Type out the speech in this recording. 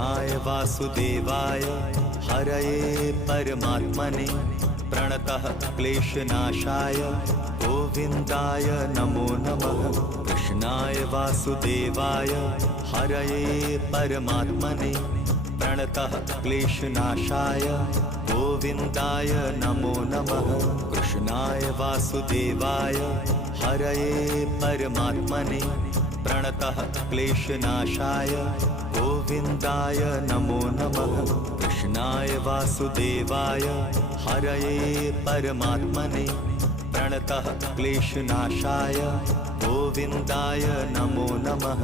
कृष्णाय वासुदेवाय हरये परमात्मने प्रणतः क्लेशनाशाय गोविन्दाय नमो नमः। कृष्णाय वासुदेवाय हरये परमात्मने प्रणतः क्लेशनाशाय गोविन्दाय नमो नमः। कृष्णाय वासुदेवाय हरये परमात्मने प्रणतः क्लेशनाशाय गोविन्दाय नमो नमः। कृष्णाय वासुदेवाय हरये परमात्मने प्रणतः क्लेशनाशाय गोविन्दाय नमो नमः।